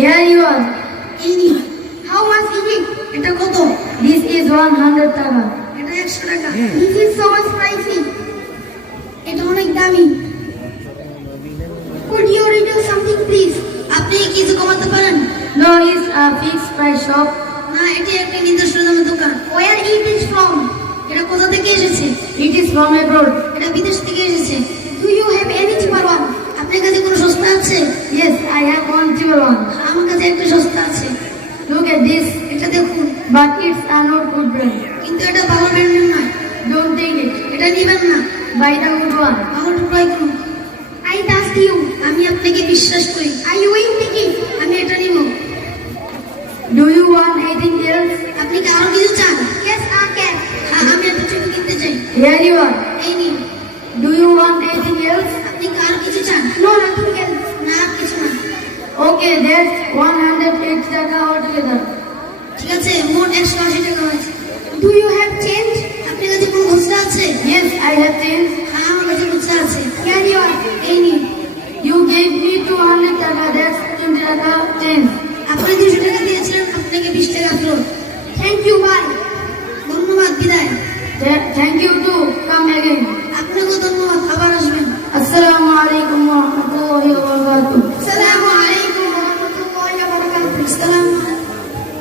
Here you are. এই how much is it? এটা কত? This is 100 টাকা. এটা 100 টাকা। This is so much pricey. এটা অনেক দামি। Could you reduce something please? আপনি কিছু কমাতে পারেন? No, it's a fixed price shop. না, এটি একটা নির্দিষ্ট দামের দোকান। Where it is from? এটা কোথা থেকে এসেছে? It is from abroad. এটা বিদেশ থেকে এসেছে। Do you have any cheaper one? আপনার কাছে কোনো সস্তা আছে? Yes, I have one cheaper one. আমার কাছে একটা সস্তা আছে। Look at this. এটা দেখুন। But it's a not good brand. কিন্তু এটা ভালো ব্র্যান্ডের নয়। Don't take it. এটা নেবেন না। Buy the good one. ভালোটা ক্রয় করুন। I trust you. আমি আপনাকে বিশ্বাস করি। Are you going to take it? আমি এটা নিব। Do you want anything else? আপনি কি আরো কিছু চান? Yes, I can. হ্যাঁ, আমি একটা চুড়ি কিনতে চাই। Here you are. এই নিন। Do you want anything else? আপনি কি আরো কিছু চান? No, nothing else. না, কিছু না। Okay, that's 180 টাকা altogether. ঠিক আছে, মোট 180 টাকা হয়েছে। Do you have change? আপনার কাছে কোনো খুচরা আছে? Yes, I have change. হ্যাঁ, আমার কাছে খুচরা আছে। Here you are. এই নিন। You gave me 200 টাকা. That's 20 টাকা change.